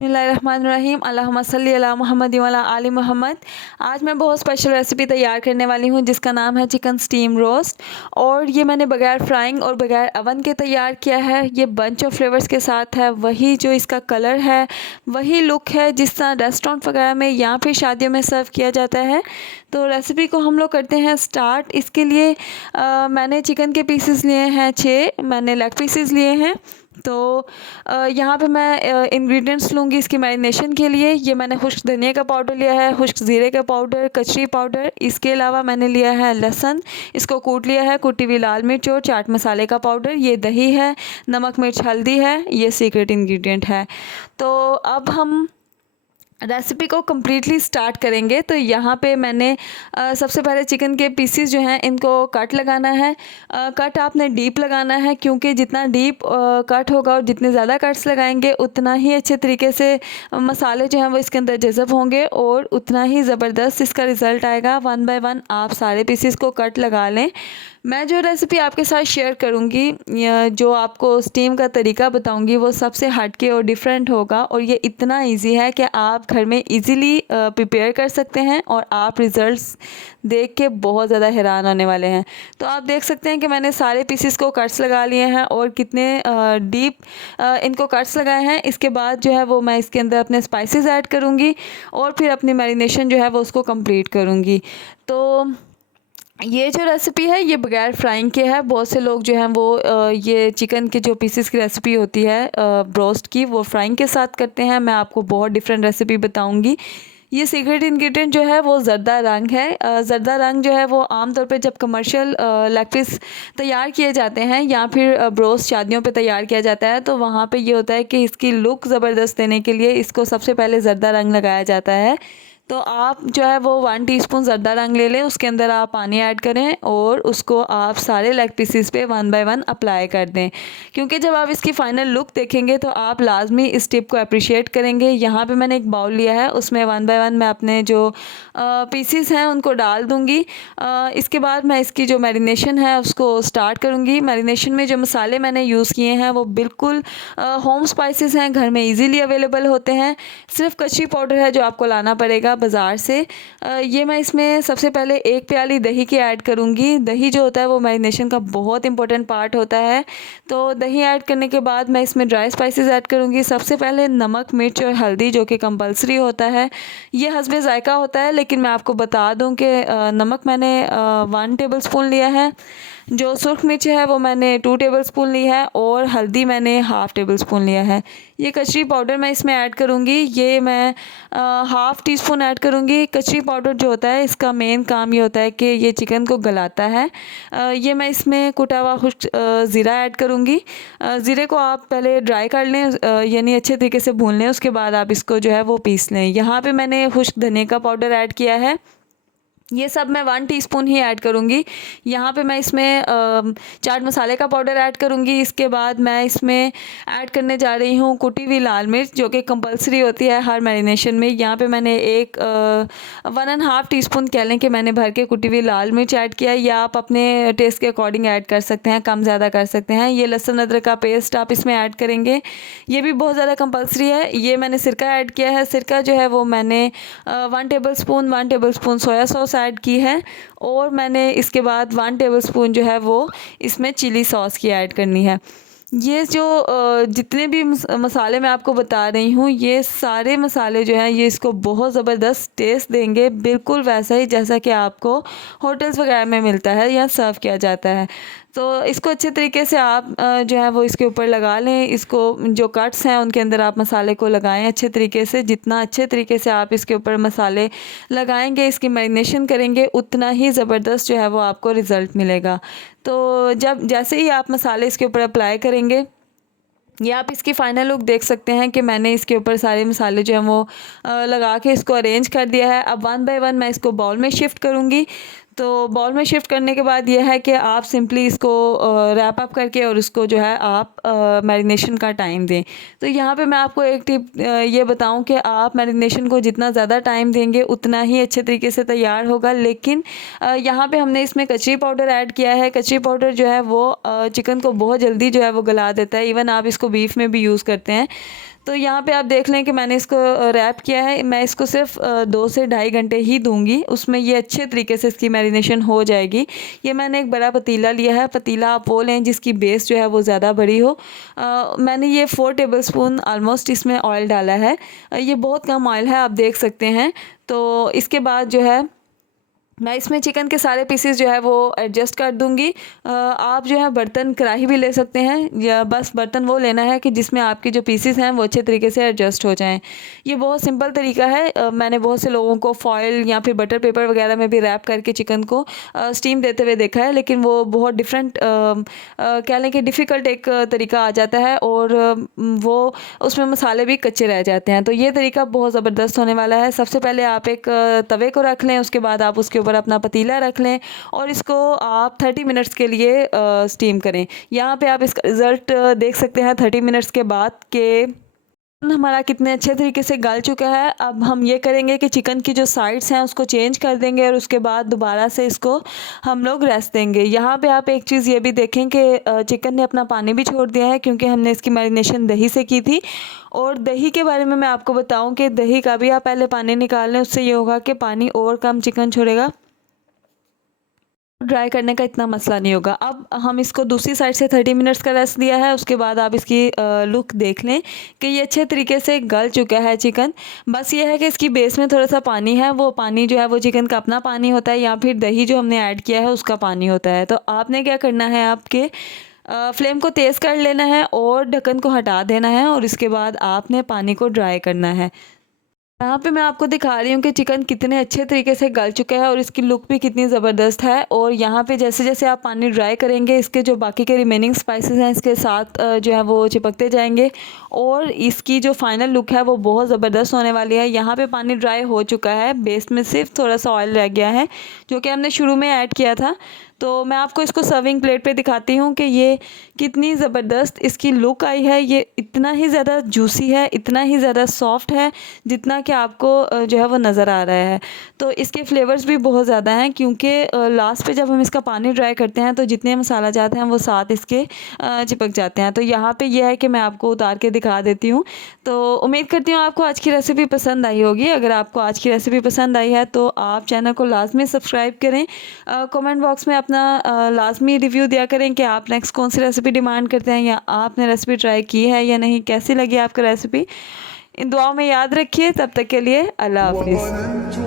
बिस्मिल्लाहिर्रहमानिर्रहीम अल्लाहुम्मा सल्ली अला मुहम्मद व अला आलि मोहम्मद। आज मैं बहुत स्पेशल रेसिपी तैयार करने वाली हूँ जिसका नाम है चिकन स्टीम रोस्ट। और ये मैंने बगैर फ्राइंग और बगैर अवन के तैयार किया है। ये बंच ऑफ फ्लेवर्स के साथ है, वही जो इसका कलर है, वही लुक है जिस तरह रेस्टोरेंट वगैरह में या फिर शादियों में सर्व किया जाता है। तो रेसिपी को हम लोग करते हैं स्टार्ट। इसके लिए मैंने चिकन के पीसेस लिए हैं 6, मैंने लेग पीसेस लिए हैं। तो यहाँ पे मैं इंग्रेडिएंट्स लूँगी इसकी मैरिनेशन के लिए। ये मैंने खुश्क धनिया का पाउडर लिया है, खुश्क ज़ीरे का पाउडर, कचरी पाउडर। इसके अलावा मैंने लिया है लहसुन, इसको कूट लिया है, कुटी हुई लाल मिर्च और चाट मसाले का पाउडर। ये दही है, नमक मिर्च हल्दी है, ये सीक्रेट इंग्रेडिएंट है। तो अब हम रेसिपी को कम्प्लीटली स्टार्ट करेंगे। तो यहाँ पे मैंने सबसे पहले चिकन के पीसीस जो हैं इनको कट लगाना है। कट आपने डीप लगाना है, क्योंकि जितना डीप कट होगा और जितने ज़्यादा कट्स लगाएंगे उतना ही अच्छे तरीके से मसाले जो हैं वो इसके अंदर जज़ब होंगे और उतना ही ज़बरदस्त इसका रिज़ल्ट आएगा। 1 बाय 1 आप सारे पीसीस को कट लगा लें। मैं जो रेसिपी आपके साथ शेयर करूंगी, या जो आपको स्टीम का तरीका बताऊंगी, वो सबसे हटके और डिफरेंट होगा। और ये इतना इजी है कि आप घर में इजीली प्रिपेयर कर सकते हैं और आप रिज़ल्ट्स देख के बहुत ज़्यादा हैरान होने वाले हैं। तो आप देख सकते हैं कि मैंने सारे पीसेस को कट्स लगा लिए हैं और कितने डीप इनको कट्स लगाए हैं। इसके बाद जो है वो मैं इसके अंदर अपने स्पाइसेस ऐड करूँगी और फिर अपनी मैरिनेशन जो है वो उसको कंप्लीट करूँगी। तो ये जो रेसिपी है ये बगैर फ्राइंग के है। बहुत से लोग जो हैं वो ये चिकन के जो पीसेस की रेसिपी होती है ब्रोस्ट की, वो फ्राइंग के साथ करते हैं। मैं आपको बहुत डिफरेंट रेसिपी बताऊंगी। ये सीक्रेट इंग्रेडिएंट जो है वो ज़रदा रंग है। ज़रदा रंग जो है वो आमतौर पे जब कमर्शियल लेग पीस तैयार किए जाते हैं या फिर ब्रोस्ट शादियों पे तैयार किया जाता है, तो वहाँ पे ये होता है कि इसकी लुक ज़बरदस्त देने के लिए इसको सबसे पहले ज़रदा रंग लगाया जाता है। तो आप जो है वो 1 टीस्पून ज़रदा रंग ले लें, उसके अंदर आप पानी ऐड करें और उसको आप सारे लेग पीसेस पे 1 बाय 1 अप्लाई कर दें। क्योंकि जब आप इसकी फ़ाइनल लुक देखेंगे तो आप लाजमी इस टिप को अप्रिशिएट करेंगे। यहाँ पे मैंने एक बाउल लिया है, उसमें 1 बाय 1 मैं अपने जो पीसेस हैं उनको डाल दूँगी। इसके बाद मैं इसकी जो मैरिनेशन है उसको स्टार्ट करूँगी। मैरिनेशन में जो मसाले मैंने यूज़ किए हैं वो बिल्कुल होम स्पाइसेस हैं, घर में ईज़िली अवेलेबल होते हैं। सिर्फ कचरी पाउडर है जो आपको लाना पड़ेगा बाज़ार से। ये मैं इसमें सबसे पहले 1 प्याली दही की ऐड करूँगी। दही जो होता है वो मैरिनेशन का बहुत इंपॉर्टेंट पार्ट होता है। तो दही ऐड करने के बाद मैं इसमें ड्राई स्पाइसेस ऐड करूँगी। सबसे पहले नमक मिर्च और हल्दी, जो कि कंपलसरी होता है। ये हस्बे ज़ायका होता है, लेकिन मैं आपको बता दूं कि नमक मैंने 1 टेबल स्पून लिया है, जो सुर्ख मिर्च है वो मैंने 2 टेबल स्पून ली है और हल्दी मैंने हाफ़ टेबल स्पून लिया है। ये कचरी पाउडर मैं इसमें ऐड करूँगी, ये मैं हाफ़ टी स्पून ऐड करूँगी। कचरी पाउडर जो होता है इसका मेन काम ये होता है कि ये चिकन को गलाता है। ये मैं इसमें कुटा हुआ खुश्क ज़ीरा ऐड करूँगी। ज़ीरे को आप पहले ड्राई कर लें, यानी अच्छे तरीके से भून लें, उसके बाद आप इसको जो है वो पीस लें। यहाँ पे मैंने खुश्क धनिया का पाउडर ऐड किया है। ये सब मैं 1 टीस्पून ही ऐड करूँगी। यहाँ पे मैं इसमें चाट मसाले का पाउडर ऐड करूँगी। इसके बाद मैं इसमें ऐड करने जा रही हूँ कुटी हुई लाल मिर्च, जो कि कंपलसरी होती है हर मैरिनेशन में। यहाँ पे मैंने 1.5 टीस्पून कह लें कि मैंने भर के कुटी हुई लाल मिर्च ऐड किया है, या आप अपने टेस्ट के अकॉर्डिंग ऐड कर सकते हैं, कम ज़्यादा कर सकते हैं। ये लहसुन अदरक का पेस्ट आप इसमें ऐड करेंगे, ये भी बहुत ज़्यादा कंपलसरी है। ये मैंने सिरका ऐड किया है। सिरका जो है वो मैंने 1 table spoon soya sauce add की है और मैंने इसके बाद 1 टेबल स्पून जो है वो इसमें चिली सॉस की ऐड करनी है। ये जो जितने भी मसाले मैं आपको बता रही हूँ, ये सारे मसाले जो हैं ये इसको बहुत ज़बरदस्त टेस्ट देंगे, बिल्कुल वैसा ही जैसा कि आपको होटल्स वगैरह में मिलता है या सर्व किया जाता है। तो इसको अच्छे तरीके से आप जो है वो इसके ऊपर लगा लें। इसको जो कट्स हैं उनके अंदर आप मसाले को लगाएं अच्छे तरीके से। जितना अच्छे तरीके से आप इसके ऊपर मसाले लगाएंगे, इसकी मैरिनेशन करेंगे, उतना ही ज़बरदस्त जो है वो आपको रिज़ल्ट मिलेगा। तो जैसे ही आप मसाले इसके ऊपर अप्लाई करेंगे, ये आप इसकी फ़ाइनल लुक देख सकते हैं कि मैंने इसके ऊपर सारे मसाले जो हैं वो लगा के इसको अरेंज कर दिया है। अब 1 बाय 1 मैं इसको बाउल में शिफ्ट करूँगी। तो बाउल में शिफ्ट करने के बाद यह है कि आप सिंपली इसको रैप अप करके और उसको जो है आप मैरिनेशन का टाइम दें। तो यहाँ पे मैं आपको एक टिप ये बताऊँ कि आप मैरिनेशन को जितना ज़्यादा टाइम देंगे उतना ही अच्छे तरीके से तैयार होगा। लेकिन यहाँ पे हमने इसमें कचरी पाउडर ऐड किया है। कचरी पाउडर जो है वो चिकन को बहुत जल्दी जो है वो गला देता है। इवन आप इसको बीफ में भी यूज़ करते हैं। तो यहाँ पे आप देख लें कि मैंने इसको रैप किया है। मैं इसको सिर्फ 2 से ढाई घंटे ही दूंगी, उसमें ये अच्छे तरीके से इसकी मैरिनेशन हो जाएगी। ये मैंने एक बड़ा पतीला लिया है, पतीला आप वो लें जिसकी बेस जो है वो ज़्यादा बड़ी हो। मैंने ये 4 टेबलस्पून ऑलमोस्ट इसमें ऑयल डाला है। ये बहुत कम ऑयल है, आप देख सकते हैं। तो इसके बाद जो है मैं इसमें चिकन के सारे पीसेस जो है वो एडजस्ट कर दूंगी। आप जो है बर्तन कढ़ाई भी ले सकते हैं, या बस बर्तन वो लेना है कि जिसमें आपके जो पीसेस हैं वो अच्छे तरीके से एडजस्ट हो जाएं। ये बहुत सिंपल तरीका है। मैंने बहुत से लोगों को फॉयल या फिर बटर पेपर वगैरह में भी रैप करके चिकन को स्टीम देते हुए देखा है, लेकिन वो बहुत डिफरेंट कह लें कि डिफ़िकल्ट एक तरीका आ जाता है और वो उसमें मसाले भी कच्चे रह जाते हैं। तो ये तरीका बहुत ज़बरदस्त होने वाला है। सबसे पहले आप एक तवे को रख लें, उसके बाद आप उसके ऊपर अपना पतीला रख लें और इसको आप 30 मिनट्स के लिए स्टीम करें। यहाँ पे आप इसका रिज़ल्ट देख सकते हैं 30 मिनट्स के बाद के हमारा कितने अच्छे तरीके से गल चुका है। अब हम ये करेंगे कि चिकन की जो साइड्स हैं उसको चेंज कर देंगे और उसके बाद दोबारा से इसको हम लोग रेस्ट देंगे। यहाँ पे आप एक चीज़ ये भी देखें कि चिकन ने अपना पानी भी छोड़ दिया है, क्योंकि हमने इसकी मैरिनेशन दही से की थी। और दही के बारे में मैं आपको बताऊं कि दही का भी आप पहले पानी निकाल लें, उससे ये होगा कि पानी और कम चिकन छोड़ेगा, ड्राई करने का इतना मसला नहीं होगा। अब हम इसको दूसरी साइड से 30 मिनट्स का रेस्ट दिया है। उसके बाद आप इसकी लुक देख लें कि ये अच्छे तरीके से गल चुका है चिकन। बस ये है कि इसकी बेस में थोड़ा सा पानी है, वो पानी जो है वो चिकन का अपना पानी होता है या फिर दही जो हमने ऐड किया है उसका पानी होता है। तो आपने क्या करना है, आपके फ्लेम को तेज़ कर लेना है और ढक्कन को हटा देना है और इसके बाद आपने पानी को ड्राई करना है। यहाँ पे मैं आपको दिखा रही हूँ कि चिकन कितने अच्छे तरीके से गल चुका है और इसकी लुक भी कितनी ज़बरदस्त है। और यहाँ पे जैसे जैसे आप पानी ड्राई करेंगे, इसके जो बाकी के रिमेनिंग स्पाइसेस हैं इसके साथ जो है वो चिपकते जाएंगे और इसकी जो फाइनल लुक है वो बहुत ज़बरदस्त होने वाली है। यहाँ पे पानी ड्राई हो चुका है, बेस में सिर्फ थोड़ा सा ऑयल रह गया है जो कि हमने शुरू में ऐड किया था। तो मैं आपको इसको सर्विंग प्लेट पे दिखाती हूँ कि ये कितनी ज़बरदस्त इसकी लुक आई है। ये इतना ही ज़्यादा जूसी है, इतना ही ज़्यादा सॉफ्ट है जितना कि आपको जो है वो नज़र आ रहा है। तो इसके फ्लेवर्स भी बहुत ज़्यादा हैं, क्योंकि लास्ट पे जब हम इसका पानी ड्राई करते हैं तो जितने मसाला जाते हैं वो साथ इसके चिपक जाते हैं। तो यहाँ पे ये है कि मैं आपको उतार के दिखा देती हूँ। तो उम्मीद करती हूँ आपको आज की रेसिपी पसंद आई होगी। अगर आपको आज की रेसिपी पसंद आई है तो आप चैनल को लाजमी सब्सक्राइब करें। कमेंट बॉक्स में अपना लाजमी रिव्यू दिया करें कि आप नेक्स्ट कौन सी रेसिपी डिमांड करते हैं या आपने रेसिपी ट्राई की है या नहीं, कैसी लगी आपको रेसिपी। इन दुआओं में याद रखिए। तब तक के लिए अल्लाह हाफिज़।